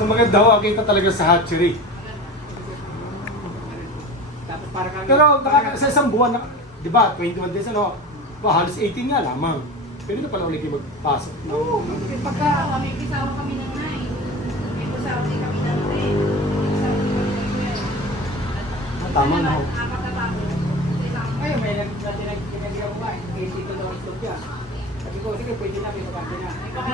So maganda ho, ang kita talaga sa hatchery. Tapos para kami... Pero sa isang buwan na, di ba, 21 days ano, halos 18 nga lamang. Pwede na pala ulit kayo magpasok. Oo, pagka... May kasama kami ng 9. May kasama din kami ng 10. Kasama din kami ng 12. Tama na ho. Apat na tao. Ngayon, may nag-ginagawa ko ba, dito daw ang stop yan. Sabi ko, sige, pwede na, may bakante na.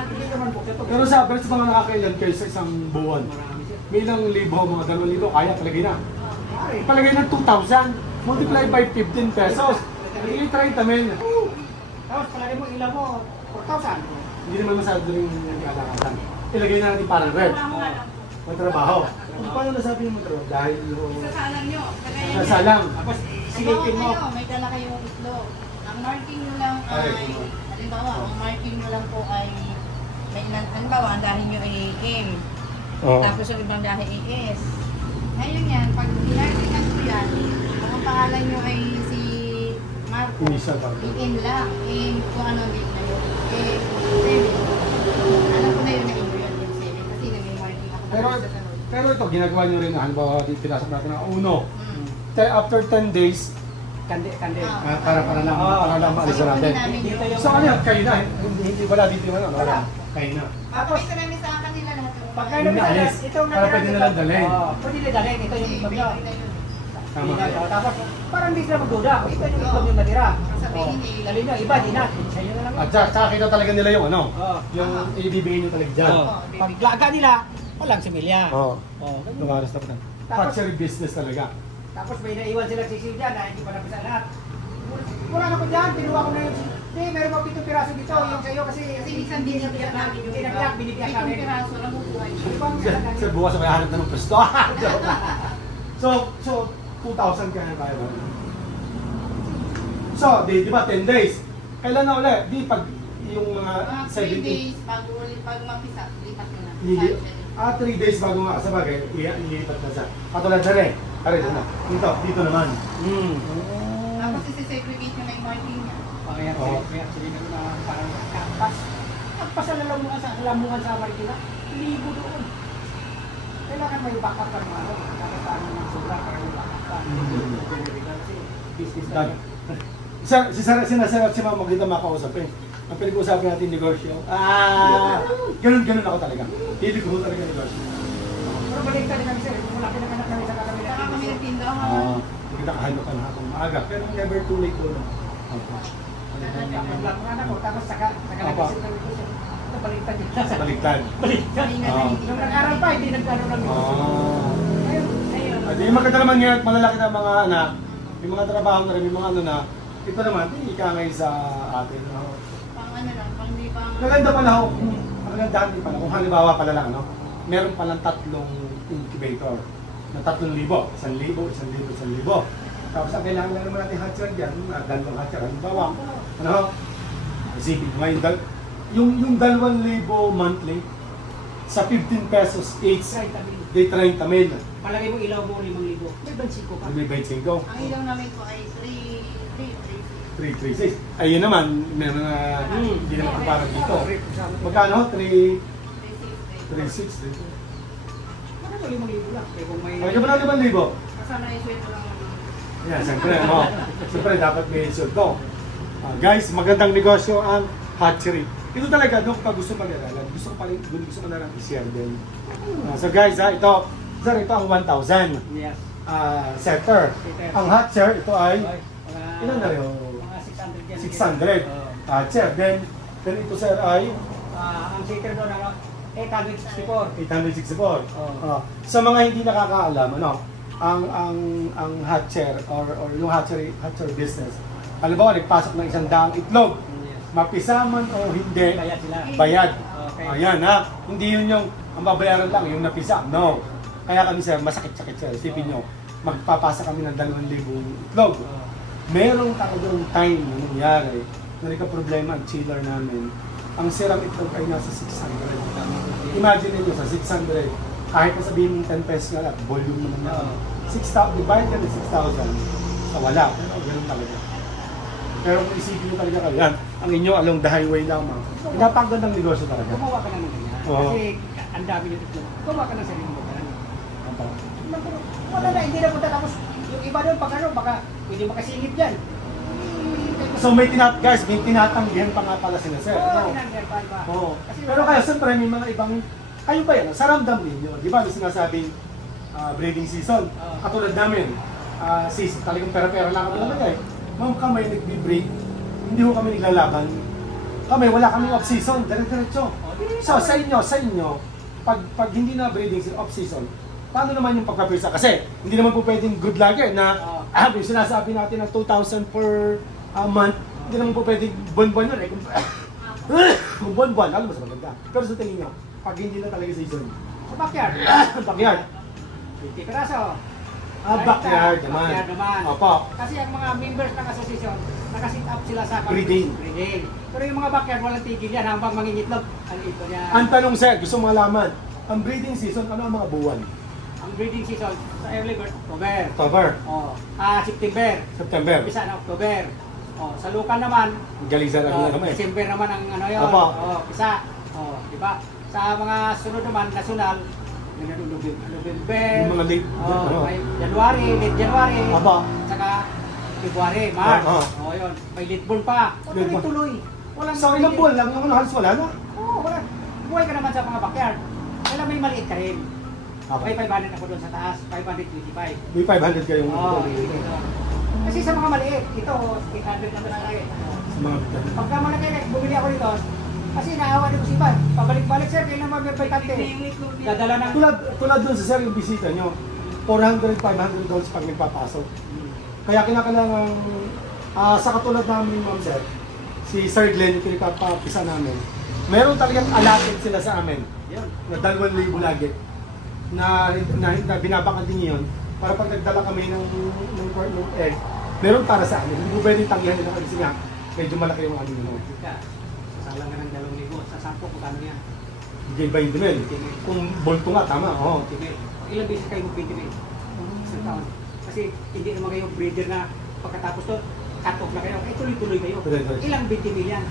Hindi naman po, ito. Pero sa average mga nakakailan kayo sa isang buwan, Marami siya. may ilang libo, mga 2,000, kaya palagay na. Pare, Palagay ng 2,000, multiply by 15 pesos. Hindi 30 mil. tapos palagi mo ilan mo, 4,000. Hindi naman masyado rin nag-alakatan. Ilagay na natin parang red. May trabaho. Paano nasabi mo trabaho? Dahil Sasalang nyo. Kagaya niya. nasalang. Tapos Halimbawa silipin mo. kayo, may dala kayong itlog. Ang marking nyo lang ay, halimbawa, ang marking nyo lang po ay, may halimbawa, ang dahil nyo ay AM. Oo. Tapos yung ibang dahil ay AS. Ngayon yan, pag pinarkikan ko yan, kung ang pangalan nyo ay si Marco, Initial pa. AM lang. AM kung ano din na yun. AM 7. Alam ko na yun na yun yung 7. Kasi may marking ako Pero, na sa tanong. pero ito, ginagawa nyo rin na halimbawa, pinasok natin na uno. Mm. After 10 days, Kande. para lang maalis na natin. Dito yung... So ano yan, kayo na, hindi wala dito yung ano, wala. Kayo na. Papakita namin sa kanila lahat. Pagka Hindi nabisa, alis. itong Para pwede na lang dalhin. Oo, pwede na dalhin. Ito yung itlog nyo. Tama. Tapos, parang hindi sila magduda. Ito yung itlog yung natira. Sabihin Oo. eh. Dalhin nyo, iba, di na. Sa inyo na lang. At saka kita talaga nila yung ano, Oo. yung ibibigay nyo talaga dyan. Oo. Pag laga nila, walang similya. Oo. Oo. ganun. Lumaras na po na. Tapos- Factory business talaga. Tapos may naiwan sila sisiw dyan na hindi pa nabisa lahat. Wala na ko dyan, kinuha ko na yung... Hindi, meron pa 7 piraso dito, yung sa'yo kasi... Kasi minsan binibiyak namin yung Binibiyak, binibiyak Pitong namin. piraso lang bubuhay. Ano bang Sa bukas sa may hanap na ng pwesto. Joke lang. So 2,000 kaya tayo. So, di ba 10 days? Kailan na ulit? Di pag yung mga Mga 3 17 days bago ulit, bago mapisa, lipat na. Lili- 3 days bago nga sa bagay, ilipat na siya. Katulad na rin. Aray, dito na. Dito naman. Tapos isi-segregate nyo na yung marking niya. Kaya Oo. sabihin ko na parang kampas. Kampas sa lamungan sa Marikina. Libo doon. Kailangan may backup ka naman. Dapat paano ng sobra para may backup ka. Kasi business na yun. Sinasarap si Mama kita makausapin. Ang pinag-uusapin natin negosyo. Ganun ako talaga. Hindi ko talaga negosyo. Pero balik ka din kami sir. Kung malaki naman kami sa kakabila. Saka kami nagtindahan. Hindi kita kahalo ka na akong maaga. Pero never too late ko na. Pag-vlog nga na ko. Tapos saka nag-isip kami ko siya. Ito baliktad yun. Baliktad. Baliktad. Kanina na Oo. hindi Nung nag-aral pa, hindi nag-ano lang. Ayun. Hindi maganda naman ngayon, malalaki na mga anak, may mga trabaho na rin, may mga ano na, ito naman, hindi ikangay sa atin. Pang ano lang, pang di pang... Maganda pala ho, maganda din pala, kung halimbawa pala lang, ano, meron palang 3 incubator na 3,000, 1,000, 1,000, 1,000. Tapos ang kailangan lang naman natin hatcher dyan, 2 hatcher, halimbawa, ano, isipin mo ngayon, yung 2,000 monthly, sa 15 pesos each, di 30 mil. Palagay mo ilaw mo 5,000. May bansiko pa. May 25. Ang ilaw namin po ay 3. 336. Ayun naman, meron na hindi naman kumpara dito. Magkano? 360. Magkano 5,000 lang? Eh kung may... Ay, ka ba na 5,000? Kasama yung sweldo lang naman. Yan, siyempre, no? Siyempre, dapat may insulto. Guys, magandang negosyo ang hatchery. Ito talaga, no, pag gusto mag-aralan, gusto ko na lang i-share din. So guys, ito ang 1,000. Yes. Setter. Ang hatcher, ito ay, Mga- ilan na rin? Mga 600 yan. 600. Oo. Hatcher. Then ito sir ay Ang sitter doon, 864. 864. Oo. Sa mga hindi nakakaalam, ano, ang hatcher or yung hatcher business. Halimbawa, nagpasok ng 100 itlog. Yes. Mapisa man o hindi, Bayad sila. bayad. Okay. Ayan ha. Hindi yun yung ang babayaran lang, yung napisa. No. Kaya kami sir, masakit-sakit sir. Isipin nyo, magpapasa kami ng 2,000 itlog. Oo. Merong talagang time na nangyari na nagka-problema ang chiller namin. Ang sirang itlog ay nasa 600. Imagine nyo sa 600, kahit na sabihin mong 10 pesos nga lang, volume naman yan. 6,000, divide ka ng 6,000 sa wala. Pero ganun talaga. Pero kung isipin nyo talaga kayo, yan, ang inyo along the highway lamang. Napakagandang negosyo talaga. Gumawa ka naman ganyan. Oo. Kasi ang dami yung itlog. Gawa ka ng sarili mo. Opo. Wala na, hindi na punta. Tapos yung iba doon, pag ano, baka pwede makasingit dyan. So may tinatanggihan pa nga pala sila, sir. Oo, No? tinanggal ba? Oo. Kasi Pero wala- kayo, siyempre may mga ibang, kayo ba yan? Sa ramdam ninyo, di ba? May sinasabing breeding season. Oo. Katulad namin, season, talagang pera-pera lang kami naman eh. Ma'am, kami nagbe-breed, hindi ho kami naglalaban. Kami, wala kaming off-season, dire-diretso. So sa inyo, pag hindi na breeding season, off-season, paano naman yung pagpapirsa? Kasi hindi naman po pwedeng good lagi na yung sinasabi natin na 2,000 per month, hindi naman po pwedeng buwan-buwan yun eh. Kung buwan-buwan, alam mo sa maganda. Pero sa tingin nyo, pag hindi na talaga season, Sa backyard. backyard. 50 piraso. Backyard naman. Backyard naman. Opo. Kasi ang mga members ng association, nakasit up sila sa Breeding. breeding. Pero yung mga backyard, walang tigil yan hanggang mangingitlog. Ang ito niya. Ang tanong sir, gusto mo malaman, ang breeding season, ano ang mga buwan? Ang breeding season sa early bird, October. October, September. September. Isa na October. Sa Lucan naman, Galing sa ano kami. December naman ang ano yun. Opo. Isa. Di ba? Sa mga sunod naman, national, November, Yung mga late, may January, late January, Opo. saka February, March. Oo. Yun. May late bull pa. Late bull. Tuloy-tuloy. Walang So ilang buwan lang, yung ano, halos wala na. Oo, wala. Buhay ka naman sa mga backyard. Kaya may maliit ka rin. May 500 ako doon sa taas, 525. May 500 kayong Oo, kasi sa mga maliit, ito, 800 naman sa akin. sa mga Pagka malaki, bumili ako dito, kasi naawa din ko si Ivan. Pabalik-balik sir, kailan mag-may kante. Dadala ng... tulad dun sa sir yung bisita nyo, $400-500 pag nagpapasok. Kaya kinakailangan, sa katulad namin ma'am sir, si Sir Glenn, yung pinagpapapisa namin, meron talagang allotted sila sa amin, Yun. na 2,000 lagi, na binabakan din yun, para pag nagdala kami ng egg, meron para sa amin. Hindi ko pwedeng tanggihan nila kasi nga, medyo malaki yung ano yun. Sasalang ka ng 2,000. Sa 10, kung kano yan? Hindi ba yung dumel? Kung bolto nga, tama, oo. Ilang beses kayo mag-bintimate? Isang taon. Kasi hindi naman kayo breeder na pagkatapos to, cut off na kayo. Eh, tuloy-tuloy kayo. Tuloy-tuloy. Ilang bintimil yan?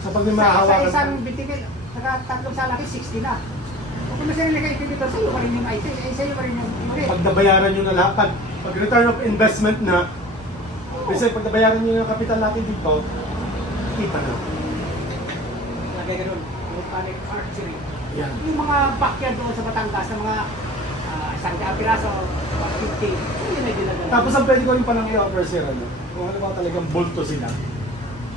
Sa pag may Sa mahahawakan. isang bintimil, saka tatlong salaki, 60 na. Kung masaya nila kayo dito, sa'yo pa rin yung IT. Sa'yo pa rin yung mali. Pag nabayaran nyo na lahat, pag return of investment na, kasi pag nabayaran nyo yung kapital natin dito, kita na. Lagay ka doon. Yung panic archery. Yan. Yung mga backyard doon sa Batangas na mga isang daang piraso, 50. Yun ay dinadala. Tapos ang pwede ko rin palang i-offer sir, ano, kung ano ba talagang bolto sila,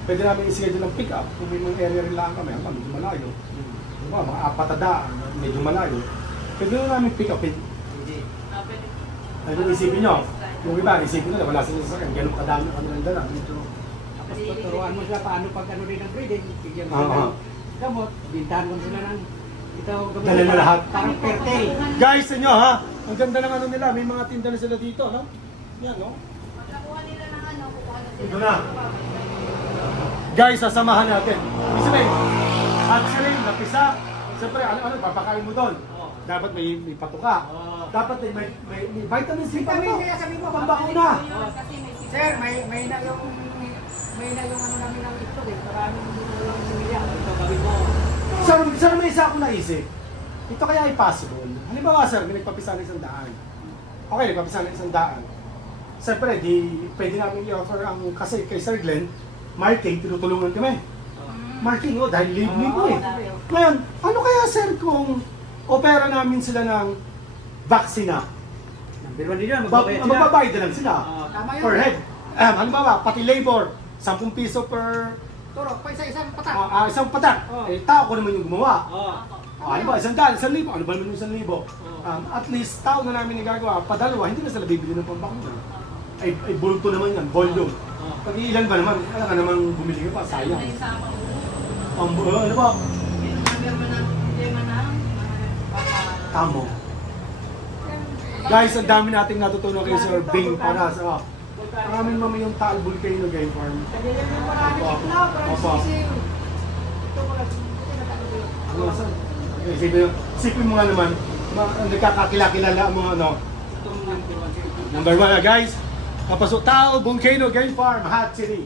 pwede namin i-schedule ng pick up kung may mga area rin lang kami, hanggang medyo malayo. Diba, mga apatadaan, medyo malayo. Pwede na namin pick upin. Ano isipin nyo? Yung iba, isipin nila, wala sila sa akin, ganun kadami kami ng dala. Tapos tuturuan mo sila paano pag ano rin ang breeding. Bigyan mo Oo. sila ng gamot, bintahan mo sila ng ito, gamot. Dala na lahat. Parang pertel. Guys, sa inyo ha, ang ganda ng ano nila, may mga tinda na sila dito, no? Yan, no? Pag nakuha nila ng ano, kukuha na sila. Ito na. Guys, sasamahan natin. Ibig sabihin, actually, napisa. Siyempre, ano, papakain mo doon. Oo. Dapat may patuka. Oo. Dapat may vitamin C pa Vitamin, ito. kaya sabi mo, Pambakuna. Kasi may Sir, may na yung ano namin ng ito eh. Maraming yung similya. Ito gawin mo. Sir, may isa akong naisip. Ito kaya ay possible. Halimbawa, sir, may nagpapisa ng 100. Okay, nagpapisa ng 100. Siyempre, pwede namin i-offer ang, kasi kay Sir Glenn, marketing, tinutulungan kami. Marketing, dahil live ko eh. Ngayon, ano kaya sir kung opera namin sila ng vaccina? Number 1 din yun, magbabayad sila. Magbabayad na lang sila. Tama yun. Per head. Halimbawa, pati labor, 10 piso per Turo, pa isa-isang patak. isang patak. Oo. Tao ko naman yung gumawa. Oo. Halimbawa, 100, 1,000. Ano ba naman yung 1,000? At least, tao na namin nagagawa. Padalawa, hindi na sila bibili ng pambakuna. Ay bulto naman yan, volume. Pag ilan ba naman, wala ka namang bumili ka pa, sayang. na yung sama ko. Ano ba? Yung number mo na, hindi mo na, Tamo. Guys, ang dami nating natutunan kay Sir Bing para sa ang aming mami yung Taal Volcano Game Farm. Tagayan yung maraming Opo. itlog, maraming Opo. sisiw. Ito ko lang, hindi na tayo dito. Ano sir? Isipin mo nga naman, nagkakakilala mo ano. Ito ang number 1. Number 1 guys. Tapos Taal Volcano Game Farm, Hatchery.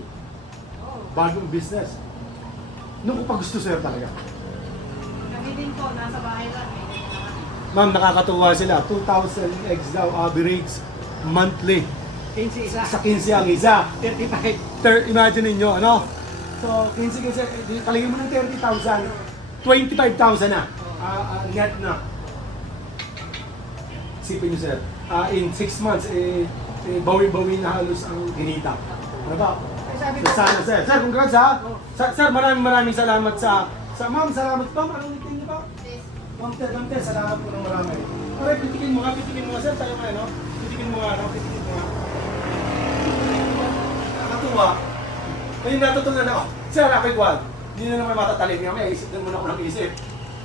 Bagong business. Nung ko pa gusto sir talaga. Hindi din po, nasa bahay lang. Ma'am, nakakatuwa sila. 2,000 eggs daw, average, monthly. 15 isa. Sa 15 ang isa. 35. Imagine ninyo, ano? So, 15 talingin mo ng 30,000, 25,000 na. Net na. Isipin nyo, sir. In 6 months, bawi-bawi na halos ang kinita. Ano ba? Eh, sabi So, ko, sana, sir. Sir, congrats ha. Sir, maraming salamat sa ma'am, salamat ma'am. Anong nickname niyo ba? Ma'am Ted, salamat po ng marami. Pare, pitikin mo nga, sir. Tayo nga, no? Pitikin mo nga. Nakakatuwa. May natutunan ako. Sir, ako'y Juan. Hindi na naman matatalim niya. May isip din muna ako ng isip.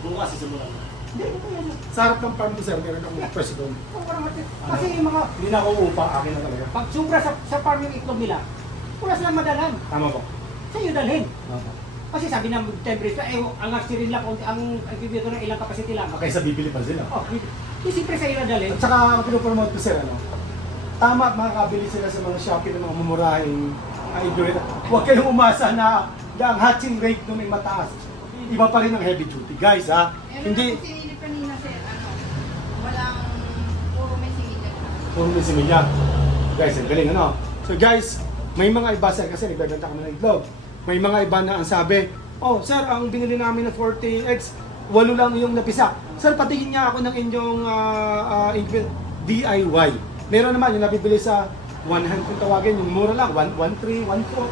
Bukas, isimulan. hindi ko yan. Sa harap ng farm mo, sir, meron akong president. Kasi yung mga, Hindi na ako upa, akin na talaga. pag sobra sa farm yung itlog nila, wala silang madalan. Tama po. Sa'yo dalhin. Tama. Kasi sabi ng temperature, ang aksirin lang, ang bibigyan ko ng ilang capacity lang. Okay, sa bibili pa sila. Oh, di siyempre sa'yo na dalhin. At saka, ang pinopromote ko, sir, ano? Tama at makakabili sila sa mga Shopee ng mga mumurahing ingredient. Huwag kayong umasa na ang hatching rate nun ay mataas. Iba pa rin ang heavy duty. Guys, ha? Hindi, Hindi. Sinilip kanina sir, walang, puro may sinilip. puro na similya. Guys, ang galing, ano? So guys, may mga iba, sir, kasi nagbebenta kami ng itlog. May mga iba na ang sabi, oh, sir, ang binili namin ng 40X, 8 lang yung napisa. Sir, patingin niya ako ng inyong DIY. Meron naman yung nabibili sa 100 kung tawagin, yung mura lang, 113, 14.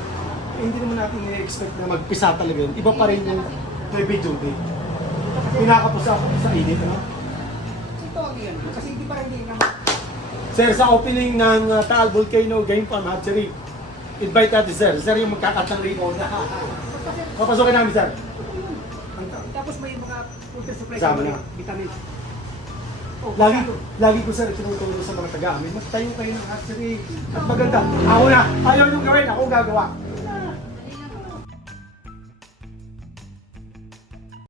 Hindi naman natin i-expect na magpisa talaga yun. Iba pa rin yung heavy duty. Pinakapusa ako sa init, ano? Ito ang yan. Kasi hindi pa rin din naman. Sir, sa opening ng Taal Volcano Game Farm Hatchery, invite natin, sir. Sir, yung magkakat ng ribbon. Papasukin namin, sir. Tapos may mga water supply Kasama sa na. vitamin. Oh, Lagi ko, sir, tinutulong sa mga taga-amin. Mas tayo kayo ng hatchery. At maganda. Ako na. Ayaw nyo gawin. Ako gagawa.